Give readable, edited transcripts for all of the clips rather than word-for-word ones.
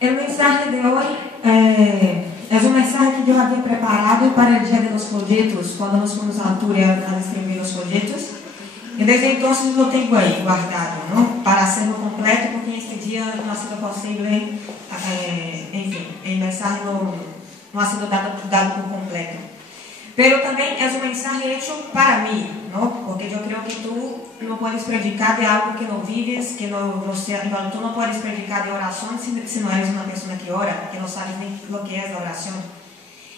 El mensaje de hoy es un mensaje que yo había preparado para el día de los folletos, cuando nos fuimos a Altura a distribuir los folletos. Y desde entonces lo tengo ahí guardado, ¿no? Para hacerlo completo, porque en este día no ha sido posible, enfim, el mensaje no ha sido dado por completo. Pero también es un mensaje hecho para mí, ¿no? Porque yo creo que tú no puedes predicar de algo que no vives, que tú no puedes predicar de oración si no eres una persona que ora, que no sabes ni lo que es la oración.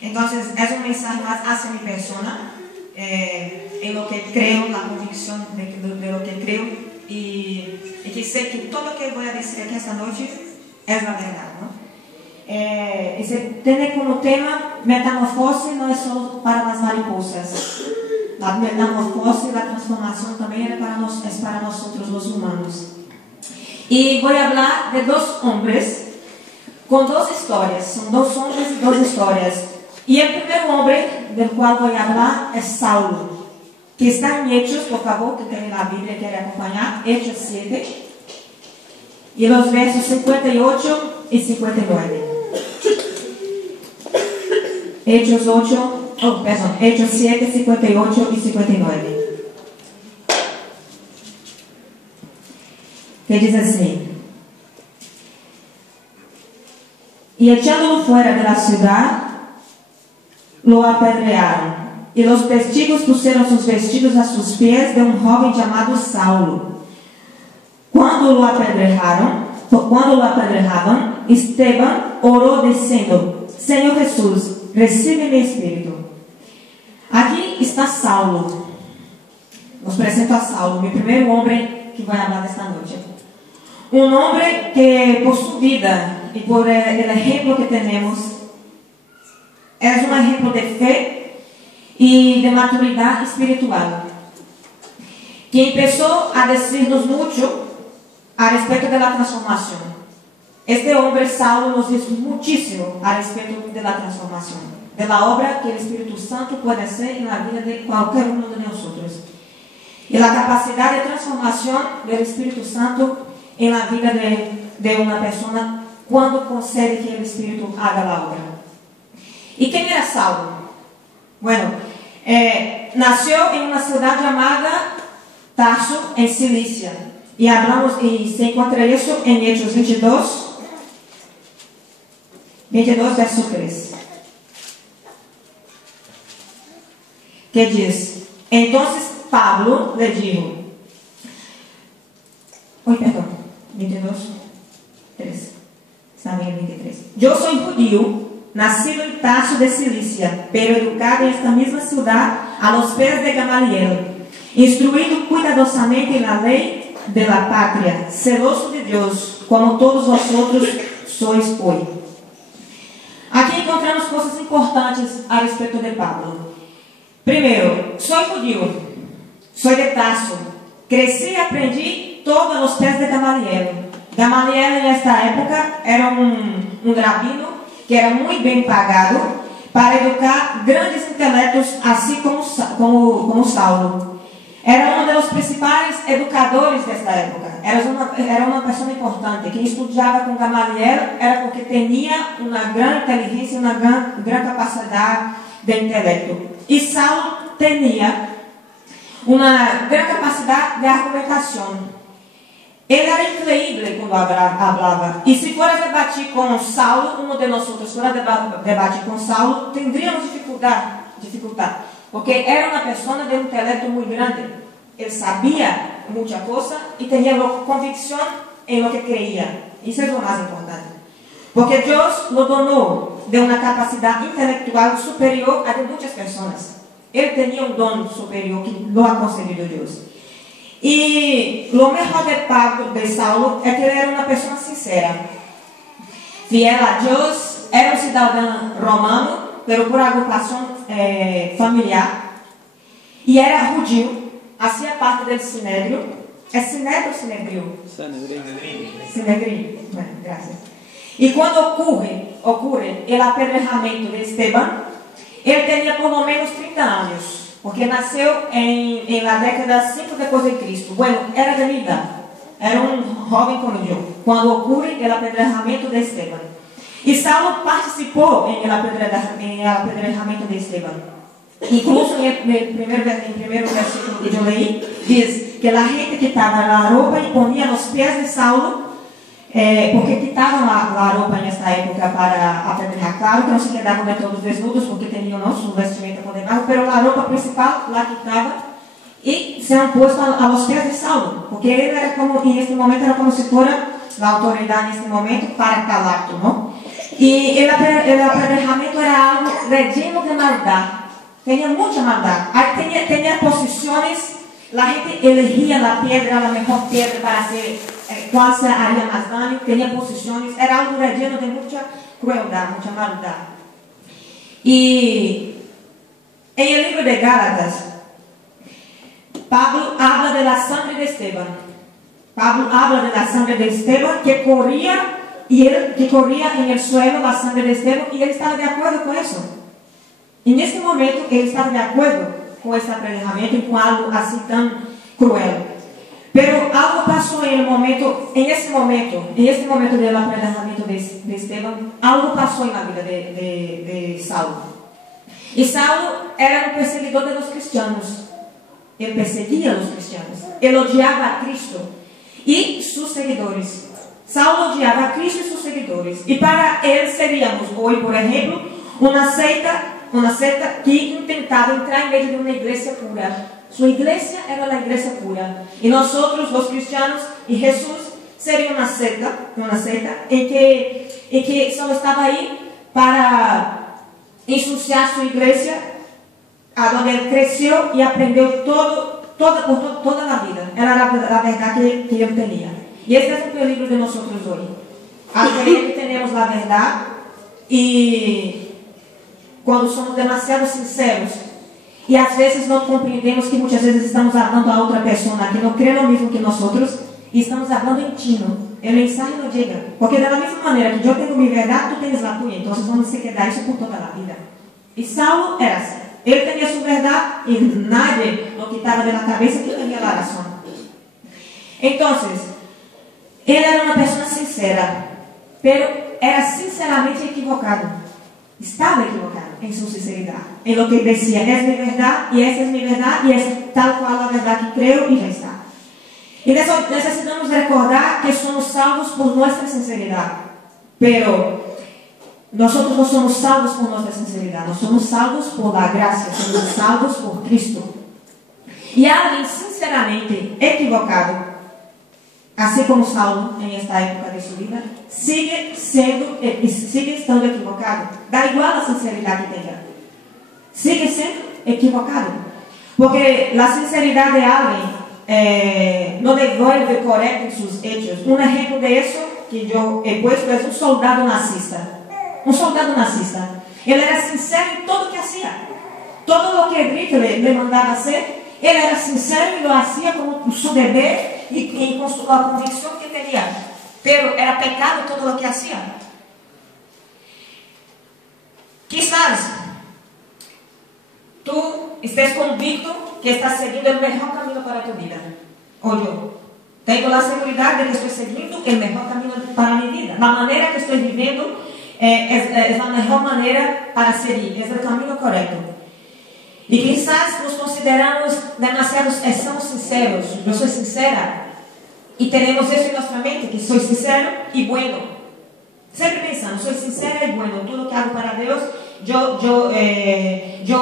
Entonces, es un mensaje más hacia mi persona, en lo que creo, la convicción de lo que creo, y que sé que todo lo que voy a decir aquí esta noche es la verdad, ¿no? Y se tiene como tema metamorfose no es solo para las mariposas. La metamorfose y la transformación también es para nosotros los humanos. Y voy a hablar de dos hombres con dos historias. Son dos hombres y dos historias. Y el primer hombre del cual voy a hablar es Saulo, que está en Hechos, por favor, que tiene la Biblia y quiere acompañar, Hechos 7, y los versos 58 y 59. Hechos 7, 58 y 59. Que dice así: y echándolo fuera de la ciudad, lo apedrearon, y los testigos pusieron sus vestidos a sus pies de un joven llamado Saulo. Cuando lo apedreaban, Esteban oró diciendo: Señor Jesús, recibe mi espíritu. Aquí está Saulo. Os presento a Saulo, mi primer hombre que voy a hablar esta noche. Un hombre que por su vida y por el ejemplo que tenemos, es un ejemplo de fe y de maturidad espiritual, que empezó a decirnos mucho a respecto de la transformación. Este hombre, Saulo, nos dice muchísimo a respecto de la transformación, de la obra que el Espíritu Santo puede hacer en la vida de cualquier uno de nosotros, y la capacidad de transformación del Espíritu Santo en la vida de una persona cuando concede que el Espíritu haga la obra. ¿Y quién era Saulo? Bueno, nació en una ciudad llamada Tarso, en Cilicia, y se encuentra eso en Hechos 22, verso 3, que dice: entonces Pablo le dijo, 22, 3, está bien, 23. Yo soy judío, nacido en Tarso de Cilicia, pero educado en esta misma ciudad a los pies de Gamaliel, instruido cuidadosamente en la ley de la patria, celoso de Dios, como todos vosotros sois hoy. Aquí encontramos cosas importantes a respecto de Pablo. Primero, soy judío, soy de Tarso, crecí y aprendí todo a los pies de Gamaliel. Gamaliel en esta época era un rabino que era muy bien pagado para educar grandes intelectos, así como Saulo. Era uno de los principales educadores de esta época. Era una persona importante. Quien estudiaba con Gamaliel era porque tenía una gran inteligencia, una gran capacidad de intelecto. Y Saulo tenía una gran capacidad de argumentación. Él era increíble cuando hablaba. Y si fuera a debatir con Saulo, uno de nosotros fuera a debatir con Saulo, tendríamos dificultad. Porque era una persona de un intelecto muy grande. Él sabía mucha cosa y tenía convicción en lo que creía. Eso es lo más importante. Porque Dios lo donó de una capacidad intelectual superior a de muchas personas. Él tenía un don superior que lo ha concedido Dios. Y lo mejor de Saulo es que él era una persona sincera, fiel a Dios, era un ciudadano romano, pero por agrupación familiar, y era judío, hacía parte del Sinédrio. ¿Es Sinédrio o Sinédrio? Sinédrio. Bueno, gracias. Y cuando ocurre el apedrejamiento de Esteban, él tenía por lo menos 30 años. Porque nació en la década 5 después de Cristo. Bueno, era de mi edad. Era un joven como yo. cuando ocurre el apedrejamiento de Esteban. Y Saulo participó en el apedrejamiento de Esteban. Incluso en el primer versículo que yo leí, dice que la gente quitaba la ropa y ponía los pies de Saulo, porque quitaban la ropa en esta época para apedrejar. Claro que no se quedaban de todos desnudos porque tenían, ¿no?, su vestimenta por debajo, pero la ropa principal la quitaban y se han puesto a los pies de Saulo, porque él era como, en este momento era como si fuera la autoridad en este momento para tal acto, ¿no? Y el apedrejamiento era algo relleno de maldad, tenía mucha maldad, tenía posiciones, la gente elegía la mejor piedra para hacer cuál se haría más daño, tenía posiciones, era algo relleno de mucha crueldad, mucha maldad. Y en el libro de Gálatas, Pablo habla de la sangre de Esteban. Pablo habla de la sangre de Esteban que corría en el suelo, la sangre de Esteban, y él estaba de acuerdo con eso. En este momento él estaba de acuerdo con ese apedrejamiento y con algo así tan cruel. Pero algo pasó en este momento del apedrejamiento de Esteban, algo pasó en la vida de Saulo. Y Saulo era un perseguidor de los cristianos. Él perseguía a los cristianos. Él odiaba a Cristo y sus seguidores. Saulo odiaba a Cristo y sus seguidores. Y para él seríamos hoy, por ejemplo, una secta que intentaba entrar en medio de una iglesia pura. Su iglesia era la iglesia pura. Y nosotros, los cristianos, y Jesús sería una secta en que solo estaba ahí para ensuciar su iglesia, a donde él creció y aprendió toda la vida. Era la verdad que él tenía. Y este es el peligro de nosotros hoy. Al creer que tenemos la verdad y cuando somos demasiado sinceros y a veces no compreendemos que muchas veces estamos hablando a otra persona que no cree lo mismo que nosotros y estamos hablando en chino. El mensaje no llega. Porque de la misma manera que yo tengo mi verdad, tú tienes la tuya. Entonces vamos a quedar eso por toda la vida. Y Saulo era así. Él tenía su verdad y nadie lo quitaba de la cabeza que tenía la razón. Entonces, él era una persona sincera, pero era sinceramente equivocado. Estaba equivocado en su sinceridad, en lo que decía, es mi verdad y esa es mi verdad y es tal cual la verdad que creo y ya está. Y necesitamos recordar que somos salvos por nuestra sinceridad, pero nosotros no somos salvos por nuestra sinceridad, no somos salvos por la gracia, somos salvos por Cristo. Y alguien sinceramente equivocado, así como Saulo en esta época de su vida, sigue estando equivocado. Da igual la sinceridad que tenga. Sigue siendo equivocado. Porque la sinceridad de alguien no devuelve correcto en sus hechos. Un ejemplo de eso que yo he puesto es un soldado nazista. Un soldado nazista. Él era sincero en todo lo que hacía. Todo lo que Hitler le mandaba hacer, él era sincero y lo hacía como su deber y con la convicción que tenía. Pero era pecado todo lo que hacía. Quizás tú estés convicto que estás siguiendo el mejor camino para tu vida. O yo tengo la seguridad de que estoy siguiendo el mejor camino para mi vida. La manera que estoy viviendo es la mejor manera para seguir. Es el camino correcto. Y quizás nos consideramos demasiados, somos sinceros. Yo soy sincera. Y tenemos eso en nuestra mente, que soy sincero y bueno. Siempre pensamos, soy sincera y bueno. Todo lo que hago para Dios, yo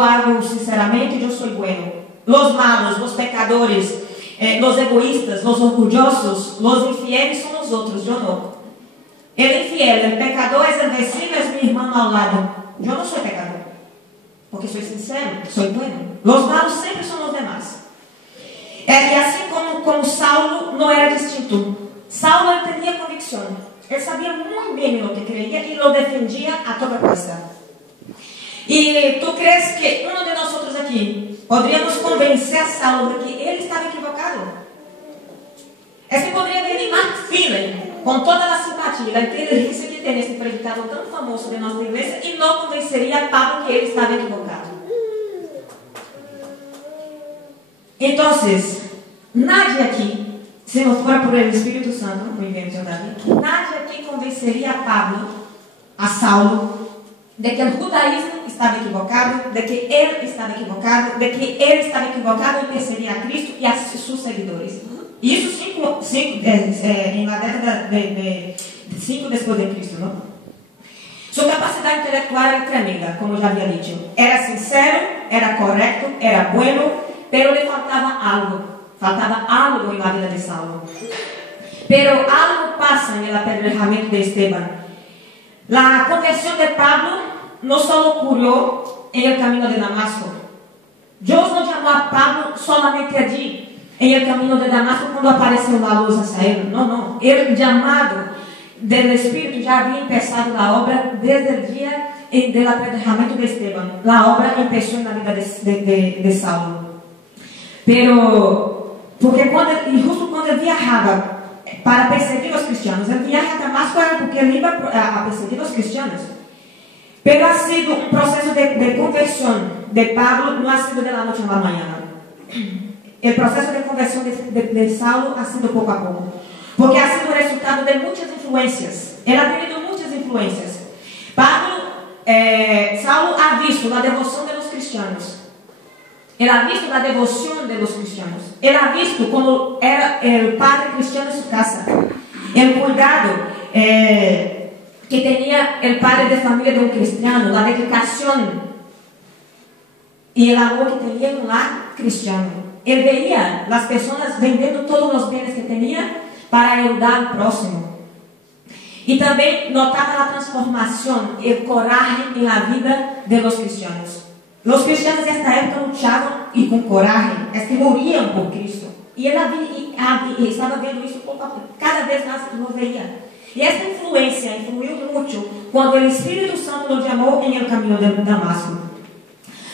hago sinceramente, yo soy bueno. Los malos, los pecadores, los egoístas, los orgullosos, los infieles son los otros, yo no. El infiel, el pecador es el vecino, es mi hermano al lado. Yo no soy pecador. Porque soy sincero, soy bueno. Los malos siempre son los demás. Y así como Saulo no era distinto. Saulo él tenía convicción. Él sabía muy bien en lo que creía y lo defendía a toda costa. ¿Y tú crees que uno de nosotros aquí podríamos convencer a Saulo de que él estaba equivocado? Es que podría venir Mark Phelan con toda la simpatía y la inteligencia que tiene este predicador tan famoso de nuestra iglesia y no convencería a Pablo que él estaba equivocado. Entonces, nadie aquí se não for por el Espírito Santo, muy bien, David, nadie aqui convenceria a Saulo, de que o judaísmo estava equivocado, de que ele estava equivocado, de que ele estava equivocado e perseguia a Cristo e a seus seguidores. Isso em la década de 5 depois de Cristo, não? Sua capacidade intelectual era tremenda, como já havia dito. Era sincero, era correto, era bueno, pero le faltava algo. Faltava algo na vida de Saulo. Pero algo passa no apedrejamento de Esteban. La conversión de Pablo no solo ocurrió en el camino de Damasco. Dios no llamó a Pablo solamente allí, en el camino de Damasco, cuando apareció la luz hacia él. No, no. El llamado del Espíritu ya había empezado la obra desde el día del apedrejamiento de Esteban. La obra empezó en la vida de Saulo. Pero, porque justo cuando él viajaba para perseguir os cristianos, el viaje a Damasco era porque ele iba a perseguir os cristianos. Pero ha sido un proceso de conversión de Pablo, no ha sido de la noche a la mañana. El proceso de conversión de Saulo ha sido poco a poco, porque ha sido resultado de muchas influencias. Él ha tenido muchas influencias. Saulo ha visto la devoción de los cristianos. Él ha visto la devoción de los cristianos. Él ha visto cómo era el padre cristiano en su casa. El cuidado que tenía el padre de familia de un cristiano. La dedicación y el amor que tenía en un lar cristiano. Él veía las personas vendiendo todos los bienes que tenía para ayudar al próximo. Y también notaba la transformación, el coraje en la vida de los cristianos. Los cristianos de esta época luchaban y con coraje, es que morían por Cristo. Y él estaba viendo eso poco a poco, cada vez más lo veía. Y esta influencia influyó mucho cuando el Espíritu Santo lo llamó en el camino de Damasco.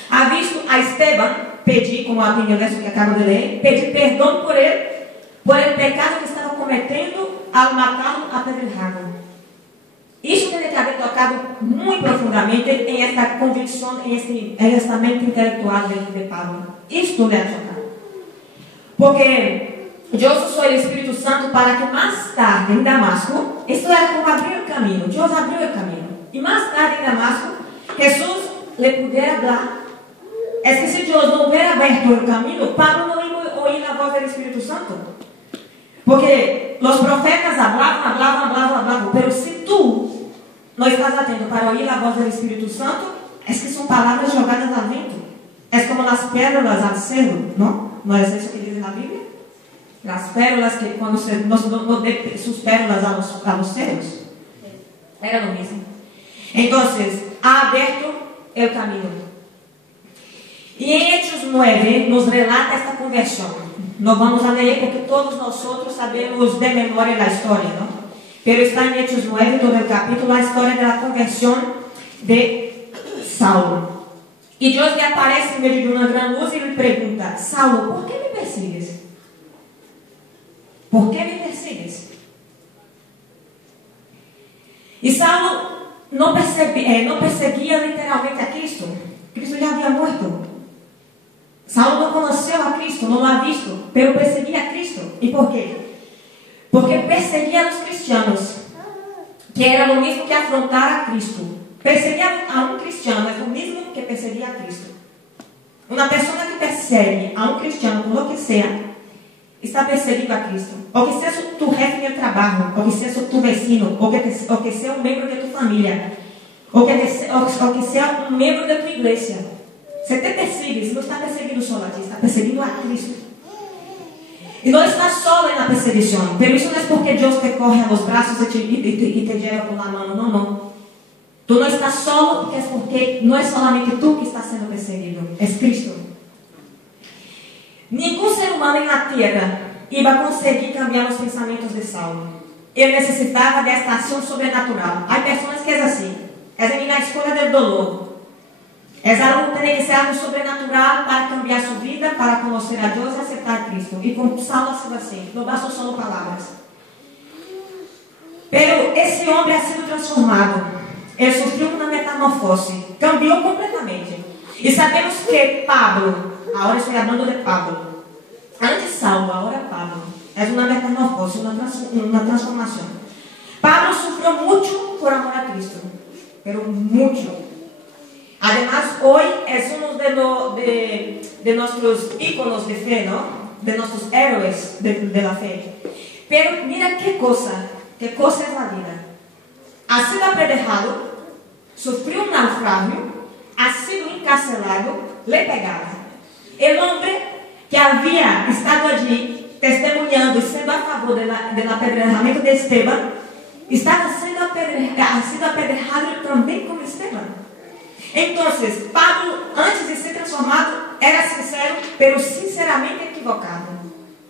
Ha visto a Esteban pedir, como en el verso que acabo de leer, pedir perdón por el pecado que estaba cometiendo al matarlo apedrejado. Isso tem que haver tocado muito profundamente em esta convicção, em esta mente intelectual de Pablo. Isto deve tocar. Porque Deus usou o Espírito Santo para que mais tarde em Damasco, isto era como abrir o caminho. Deus abriu o caminho. E mais tarde em Damasco, Jesus lhe pudera falar. É que se Deus não hubiera aberto o caminho, Pablo não ia ouvir a voz do Espírito Santo. Porque os profetas hablavam, pero se tu não estás atento para ouvir a voz do Espírito Santo, é que são palavras jogadas ao vento. É como as pérolas al cielo, não? Não é isso que diz na Bíblia? As pérolas que quando no de sus pérolas a los cielos. Era lo mesmo. Então, ha aberto o caminho. E em Hechos 9 nos relata esta conversão. Não vamos a ler porque todos nós sabemos de memória a história, não? Pero está en Hechos 9, todo el capítulo, la historia de la conversión de Saulo. Y Dios le aparece en medio de una gran luz y le pregunta: Saulo, ¿por qué me persigues? ¿Por qué me persigues? Y Saulo no perseguía literalmente a Cristo. Cristo ya había muerto. Saulo no conoció a Cristo, no lo ha visto, pero perseguía a Cristo. ¿Y por qué? Porque perseguia a los cristianos, que era lo mismo que afrontar a Cristo. Perseguir a un cristiano es lo mismo que perseguir a Cristo. Una persona que persegue a un cristiano por lo que sea, está perseguindo a Cristo. O que sea tu jefe en el trabajo, o que sea tu vecino, o que sea un miembro de tu familia, o que sea un miembro de tu iglesia. Se te persigue, não está perseguindo solo a ti, está perseguindo a Cristo. E não está solo na perseguição. Pero isso não é porque Deus te corre a los braços e te lleva por la mano. Não, não. Tu não estás solo porque não é solamente tu que está sendo perseguido. É Cristo. Nenhum ser humano na terra iba conseguir cambiar os pensamentos de Saulo. Ele necessitava desta ação sobrenatural. Há pessoas que é assim. É na escolha do dolor. Tem que ser algo sobrenatural para cambiar sua vida, para conhecer a Deus e aceitar a Cristo. E com Saulo ha sido assim. Não bastam só palavras. Pero esse homem ha sido transformado. Ele sofreu uma metamorfose. Cambiou completamente. E sabemos que Pablo, agora estou falando de Pablo. Antes Saulo, agora Pablo. Es una metamorfosis, una transformación. Pablo sufrió mucho por amor a Cristo, pero mucho. Además, hoy es uno de nuestros íconos de fe, ¿no? De nuestros héroes de la fe. Pero mira qué cosa es la vida. Ha sido apedrejado, sufrió un naufragio, ha sido encarcelado, le pegaron. El hombre que había estado allí testemunhando y siendo a favor del apedrejamiento de Esteban, estaba siendo apedrejado también como Esteban. Entonces, Pablo, antes de ser transformado, era sincero, pero sinceramente equivocado.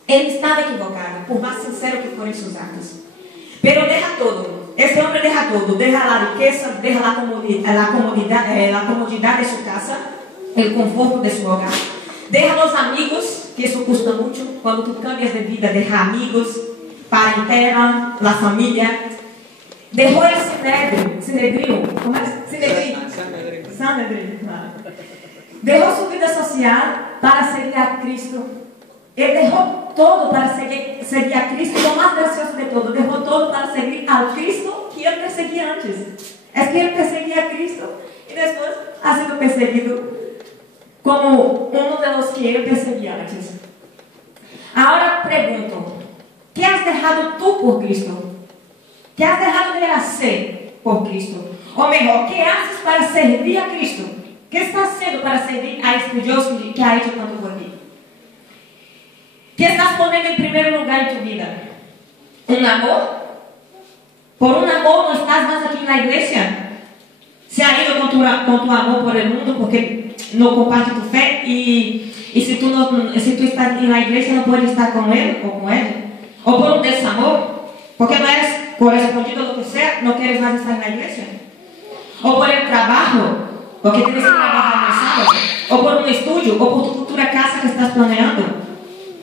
Él estaba equivocado, por más sincero que fueran sus actos. Pero deja todo. Este hombre deja todo. Deja la riqueza, deja la comodidad de su casa, el confort de su hogar. Deja los amigos, que eso cuesta mucho. Cuando tú cambias de vida, deja amigos, parentela, la familia. Dejó el Sanedrín. ¿Cómo es? Sanedrín, claro. Dejó su vida social para seguir a Cristo. Él dejó todo para seguir a Cristo. Lo más gracioso de todo, dejó todo para seguir al Cristo que él perseguía antes. Es que él perseguía a Cristo y después ha sido perseguido como uno de los que él perseguía antes. Ahora pregunto, ¿qué has dejado tú por Cristo? ¿Qué has dejado de hacer por Cristo? O mejor, ¿qué haces para servir a Cristo? ¿Qué estás haciendo para servir a este Dios que ha hecho tanto por ti? ¿Qué estás poniendo en primer lugar en tu vida? ¿Un amor? Por un amor no estás más aquí en la iglesia. Se ha ido con tu amor por el mundo porque no comparte tu fe y si tú estás en la iglesia no puedes estar con él o con ella. O por un desamor, porque no eres correspondido a lo que sea, no quieres más estar en la iglesia. O por el trabajo, porque tienes que trabajar en el sábado. O por un estudio, o por tu futura casa que estás planeando.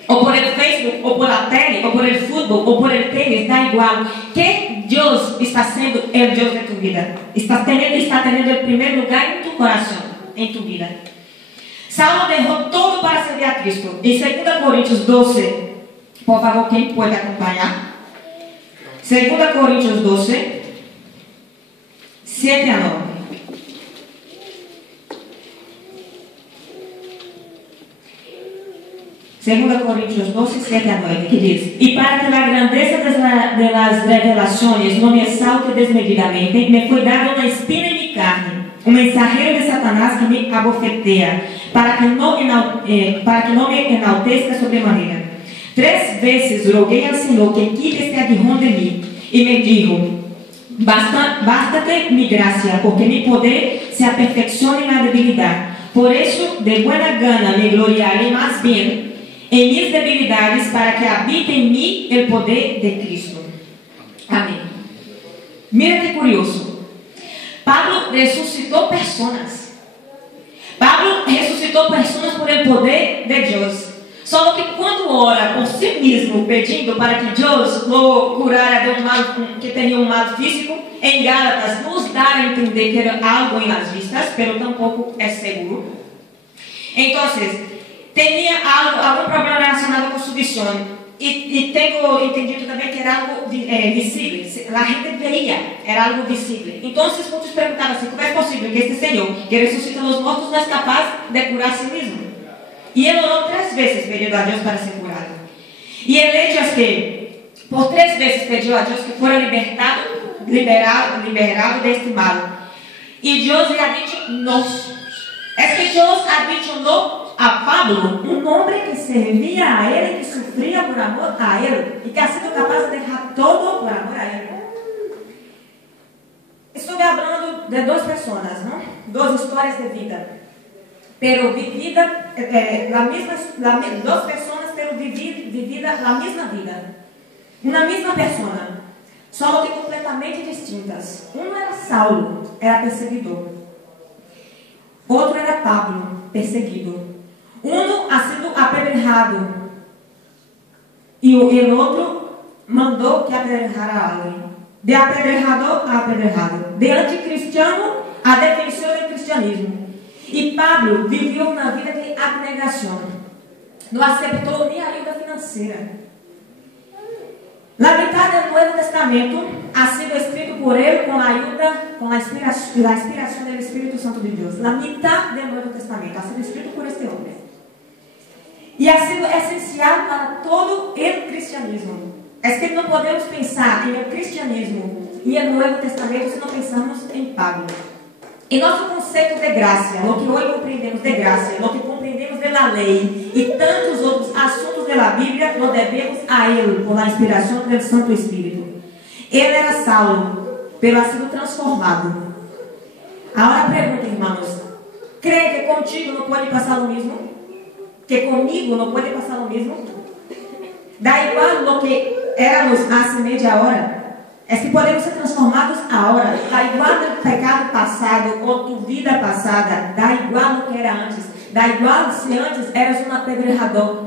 O por el Facebook, o por la tele, o por el fútbol, o por el tenis, da igual. ¿Qué Dios está siendo el Dios de tu vida? Está teniendo el primer lugar en tu corazón, en tu vida. Saulo dejó todo para servir a Cristo. En 2 Corintios 12, por favor, ¿quién puede acompañar? 2 Corintios 12, 7 a 9. 2 Corintios 12, 7 a 9, que dice: y para que la grandeza de las revelaciones no me exalte desmedidamente, me fue dada una espina en mi carne, un mensajero de Satanás que me abofetea, para que no me enaltezca sobremanera. 3 veces rogué al Señor que quite este aguijón de mí, y me dijo: bástate mi gracia, porque mi poder se aperfecciona en la debilidad. Por eso, de buena gana me gloriaré más bien en mis debilidades, para que habite en mí el poder de Cristo. Amén. Mira qué curioso. Pablo resucitó personas. Pablo resucitó personas por el poder de Dios. Solo que cuando ora por sí mismo, pedindo para que Dios lo curara de un mal, que tenía un mal físico, en Gálatas nos da a entender que era algo en las vistas, pero tampoco es seguro. Entonces, tenía algún problema relacionado con su visión. Y tengo entendido también que era algo visible. La gente veía, era algo visible. Entonces muchos preguntaban así: ¿cómo es posible que este Señor, que resucita a los muertos, no es capaz de curar a sí mismo? Y él oró 3 veces pidiendo a Dios para ser curado. Y el hecho es que por 3 veces pidió a Dios que fuera liberado de este mal. Y Dios le ha dicho no. Es que Dios ha dicho no a Pablo, un hombre que servía a él y que sufría por amor a él, y que ha sido capaz de dejar todo por amor a él. Estoy hablando de 2 personas, ¿no? 2 historias de vida, pero vivida, 2 personas, pero vivida la misma vida, una misma persona, solo que completamente distintas. Uno era Saulo, era perseguidor. Otro era Pablo, perseguido. Uno ha sido apedrejado y el otro mandó que apedrejara a alguien. De apedrejador a apedrejado, de anticristiano a defensor del cristianismo. Y Pablo vivió una vida de abnegación. No aceptó ni ayuda financiera. La mitad del Nuevo Testamento ha sido escrito por él con la inspiración del Espíritu Santo de Dios. La mitad del Nuevo Testamento ha sido escrito por este hombre. Y ha sido esencial para todo el cristianismo. Es que no podemos pensar en el cristianismo y el Nuevo Testamento si no pensamos en Pablo. Y nuestro concepto de gracia, lo que hoy comprendemos de gracia, lo que comprendemos de la ley y tantos otros asuntos de la Biblia, lo debemos a él por la inspiración del Santo Espíritu. Él era Saulo, pero ha sido transformado. Ahora pregunto, hermanos, ¿cree que contigo no puede pasar lo mismo? ¿Que conmigo no puede pasar lo mismo? Da igual lo que éramos hace media hora. Es que podemos ser transformados ahora. Da igual del pecado pasado o tu vida pasada. Da igual lo que era antes. Da igual si antes eras un apedrejador.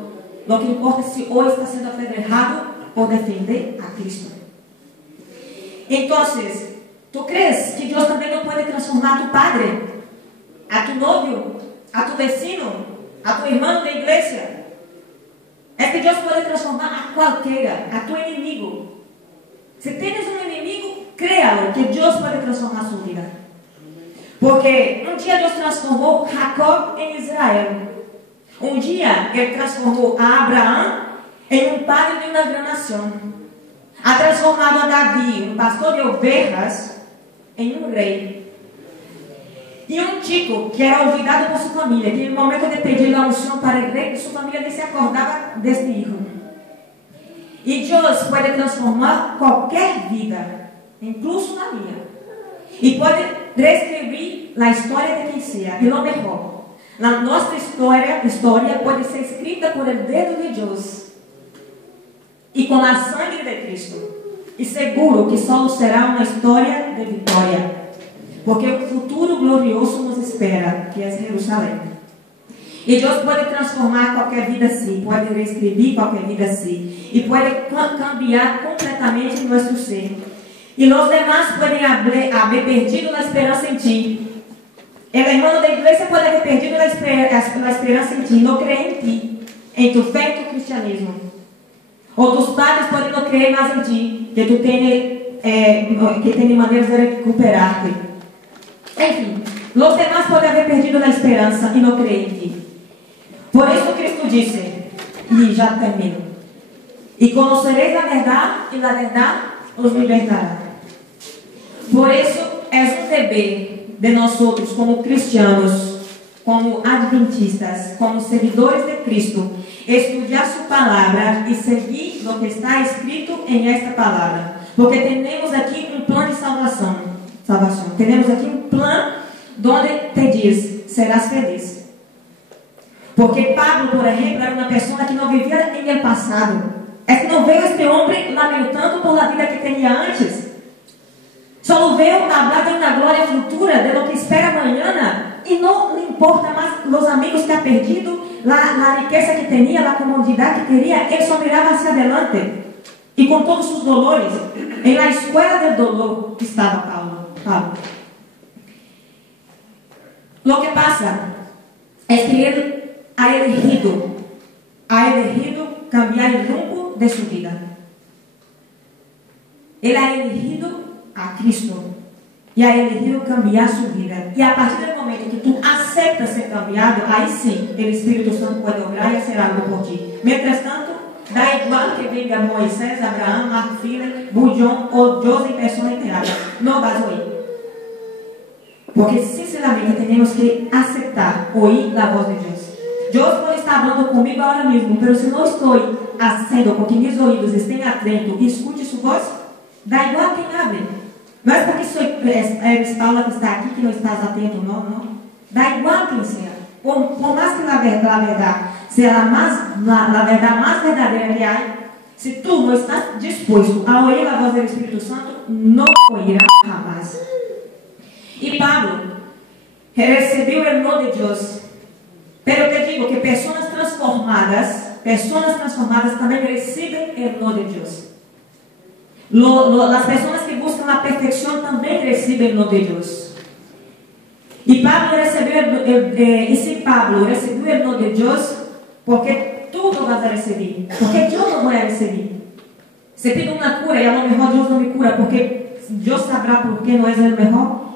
Lo que importa es si hoy estás siendo apedrejado por defender a Cristo. Entonces, ¿tú crees que Dios también no puede transformar a tu padre, a tu novio, a tu vecino, a tu hermano de iglesia? Es que Dios puede transformar a cualquiera, a tu enemigo. Si tienes un enemigo, créalo que Dios puede transformar su vida. Porque un día Dios transformó a Jacob en Israel. Un día Él transformó a Abraham en un padre de una gran nación. Ha transformado a David, un pastor de ovejas, en un rey. Y un chico que era olvidado por su familia, que en el momento de pedir la unción para el rey, su familia ni se acordaba de este hijo. Y Dios puede transformar cualquier vida, incluso la mía. Y puede reescribir la historia de quien sea. Y lo mejor, nuestra historia puede ser escrita por el dedo de Dios y con la sangre de Cristo. Y seguro que solo será una historia de victoria. Porque un futuro glorioso nos espera, que es Jerusalén. Y Dios puede transformar cualquier vida así, puede reescribir cualquier vida así, y puede cambiar completamente nuestro ser. Y los demás pueden haber perdido la esperanza en ti. El hermano de iglesia puede haber perdido la esperanza en ti, no cree en ti, en tu fe, en tu cristianismo. O tus padres pueden no creer más en ti, que tú tienes maneras de recuperarte. En fin, los demás pueden haber perdido la esperanza y no creer en ti. Por eso Cristo dice, y ya termino, y conoceréis la verdad, y la verdad os libertará. Por eso es un deber de nosotros como cristianos, como adventistas, como seguidores de Cristo, estudiar su palabra y seguir lo que está escrito en esta palabra. Porque tenemos aquí un plan de salvación. Tenemos aquí un plan donde te diz, serás feliz. Porque Pablo, por ejemplo, era una persona que no vivía en el pasado. Es que no veo este hombre lamentando por la vida que tenía antes. Solo veo hablar de una gloria futura, de lo que espera mañana. Y no le importa más los amigos que ha perdido, la riqueza que tenía, la comodidad que quería. Él solo miraba hacia adelante. Y con todos sus dolores. En la escuela del dolor estaba Pablo. Lo que pasa es que él ha elegido cambiar el rumbo de su vida. Él ha elegido a Cristo y ha elegido cambiar su vida. Y a partir del momento que tú aceptas ser cambiado, ahí sí, el Espíritu Santo puede obrar y hacer algo por ti. Mientras tanto, da igual que venga Moisés, Abraham, Mark Filler, Bullón o 12 personas enteradas. No vas a oír. Porque sinceramente tenemos que aceptar oír la voz de Dios. Dios puede estar hablando conmigo ahora mismo, pero si no estoy haciendo con que mis oídos estén atentos y escuche su voz, da igual quien hable. No es porque eres Paula que está aquí que no estás atento, no. Da igual quien sea. Por más que la verdad sea la verdad más verdadera que hay, si tú no estás dispuesto a oír la voz del Espíritu Santo, no oirás jamás. Y Pablo recibió el no de Dios. Pero te digo que personas transformadas también reciben el no de Dios. Las personas que buscan la perfección también reciben el no de Dios. Y Pablo recibió el no de Dios, porque tú no vas a recibir, porque yo no voy a recibir. Se pido una cura y a lo mejor Dios no me cura porque Dios sabrá por qué no es el mejor.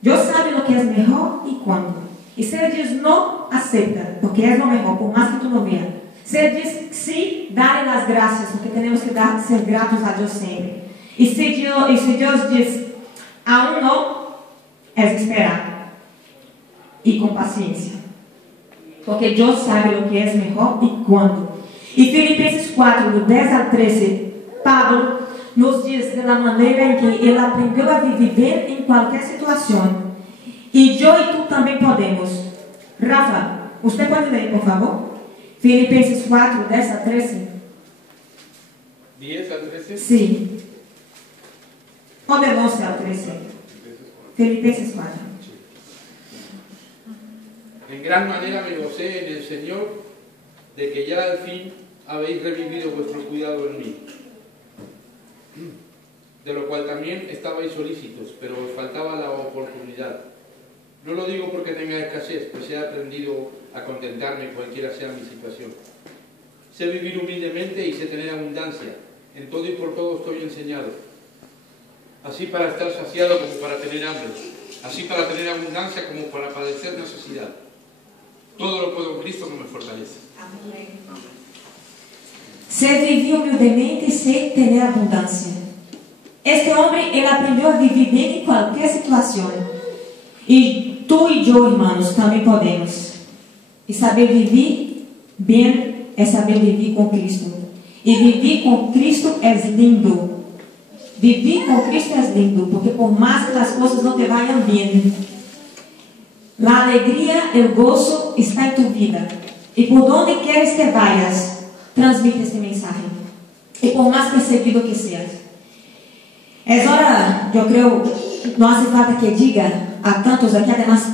Dios sabe lo que es mejor y cuándo. Y si Él dice no, acepta, porque es lo mejor, por más que tú no veas. Si Él dice sí, dale las gracias, porque tenemos que ser gratos a Dios siempre. Y si Dios dice aún no, es esperar. Y con paciencia. Porque Dios sabe lo que es mejor y cuándo. Y Filipenses 4, do 10 al 13, Pablo nos diz de la manera en que él aprendió a vivir en cualquier situación. Y yo y tú también podemos. Rafa, ¿usted puede leer, por favor? Filipenses 4, 10 al 13. ¿10 al 13? Sí. O del 11 al 13. Filipenses 4. En gran manera me gocé en el Señor de que ya al fin habéis revivido vuestro cuidado en mí, de lo cual también estabais solícitos, pero os faltaba la oportunidad. No lo digo porque tenga escasez, pues he aprendido a contentarme cualquiera sea mi situación. Sé vivir humildemente y sé tener abundancia. En todo y por todo estoy enseñado. Así para estar saciado como para tener hambre. Así para tener abundancia como para padecer necesidad. Todo lo puedo en Cristo que me fortalece. Amén. Sé vivir humildemente y sé tener abundancia. Este hombre, él aprendió a vivir bien en cualquier situación. Y tú y yo, hermanos, también podemos. Y saber vivir bien es saber vivir con Cristo. Y vivir con Cristo es lindo. Vivir con Cristo es lindo, porque por más que las cosas no te vayan bien, la alegría, el gozo está en tu vida. Y por donde quieres que vayas, transmite este mensaje. Y por más perseguido que seas. Es hora, yo creo, no hace falta que diga a tantos aquí, además,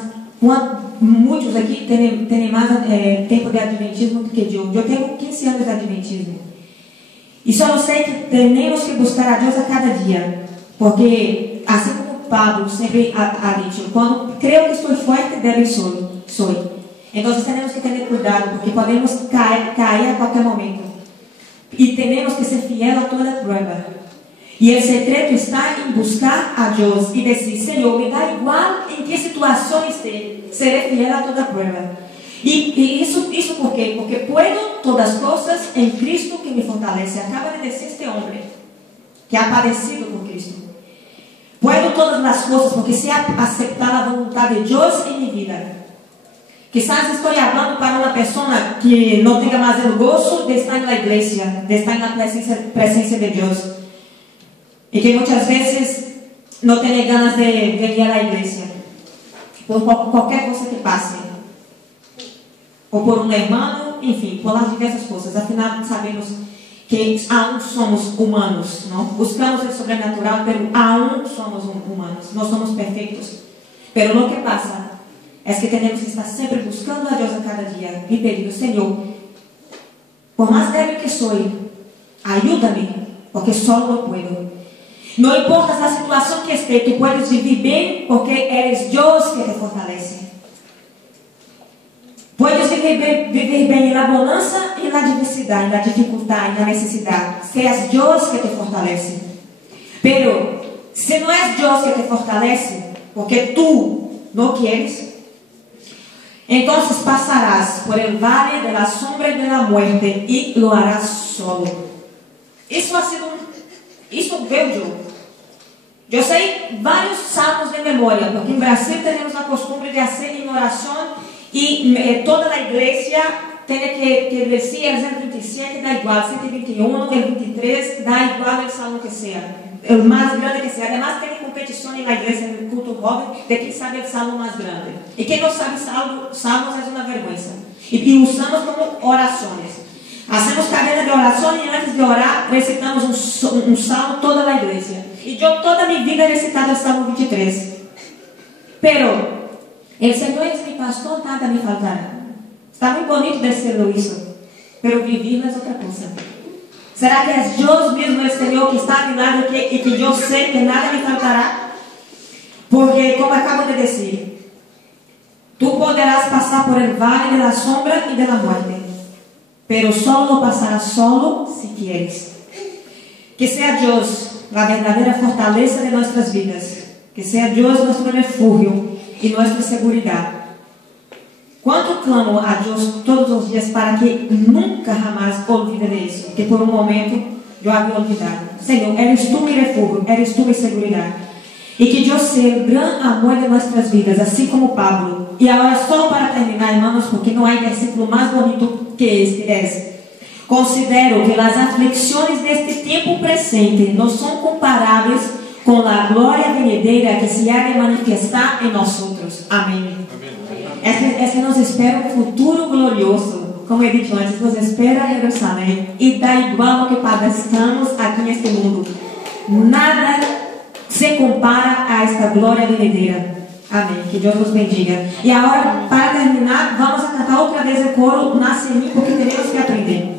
muchos aquí tienen más tiempo de adventismo que yo. Yo tengo 15 años de adventismo. Y solo sé que tenemos que buscar a Dios a cada día. Porque, así como Pablo siempre ha dicho, cuando creo que estoy fuerte, débil soy. Entonces tenemos que tener cuidado, porque podemos caer a cualquier momento. Y tenemos que ser fieles a toda prueba. Y el secreto está en buscar a Dios y decir, Señor, me da igual en qué situación esté, seré fiel a toda prueba. Y eso ¿por qué? Porque puedo todas las cosas en Cristo que me fortalece. Acaba de decir este hombre que ha padecido por Cristo. Puedo todas las cosas porque sé aceptar la voluntad de Dios en mi vida. Quizás estoy hablando para una persona que no tenga más el gozo de estar en la iglesia, de estar en la presencia de Dios. Y que muchas veces no tiene ganas de venir a la iglesia. Por cualquier cosa que pase. O por un hermano, enfim, por las diversas cosas. Afinal, sabemos que aún somos humanos, ¿no? Buscamos el sobrenatural, pero aún somos humanos. No somos perfectos. Pero lo que pasa es que tenemos que estar siempre buscando a Dios a cada día y pedir, Señor, por más débil que soy, ayúdame, porque solo no puedo. No importa la situación que esté, tú puedes vivir bien porque eres Dios que te fortalece. Puedes vivir bien en la bonanza y en la diversidad, en la dificultad, en la necesidad. Seas Dios que te fortalece. Pero si no es Dios que te fortalece, porque tú no quieres, entonces pasarás por el valle de la sombra y de la muerte y lo harás solo. Isso veo yo. Yo sé varios salmos de memoria, porque en Brasil tenemos la costumbre de hacer en oración y toda la iglesia tiene que decir el 127, da igual, 121, el 23, da igual el salmo que sea, el más grande que sea. Además, tiene competición en la iglesia, en el culto joven, de quien sabe el salmo más grande. Y quien no sabe salmos es una vergüenza. Y usamos como oraciones. Hacemos cadena de oración y antes de orar recitamos un salmo toda la iglesia. Y yo toda mi vida he recitado el Salmo 23. Pero el Señor es mi pastor, nada me faltará. Está muy bonito decirlo eso, pero vivirlo es otra cosa. ¿Será que es Dios mismo el Señor que está a mi lado y que yo sé que nada me faltará? Porque, como acabo de decir, tú podrás pasar por el valle de la sombra y de la muerte, pero solo pasarás solo si quieres. Que sea Dios la verdadera fortaleza de nuestras vidas. Que sea Dios nuestro refugio y nuestra seguridad. Quanto clamo a Deus todos os dias para que nunca jamás olvide de isso, que por um momento eu havia olvidado. Senhor, eres tu mi refúgio, eres tu mi seguridad. E que Deus seja o grande amor de nossas vidas, assim como Pablo. E agora, só para terminar, irmãos, porque não há versículo mais bonito que este, considero que as aflicções deste tempo presente não são comparáveis com a glória venidera que se há de manifestar em nós outros. Amém. É que nos espera um futuro glorioso, como eu disse antes, nos espera Jerusalém, e dá igual ao que padecemos aqui neste mundo. Nada se compara a esta glória venidera. Amém. Que Deus nos bendiga. E agora, para terminar, vamos a cantar outra vez o coro Nasce em mim, porque temos que aprender.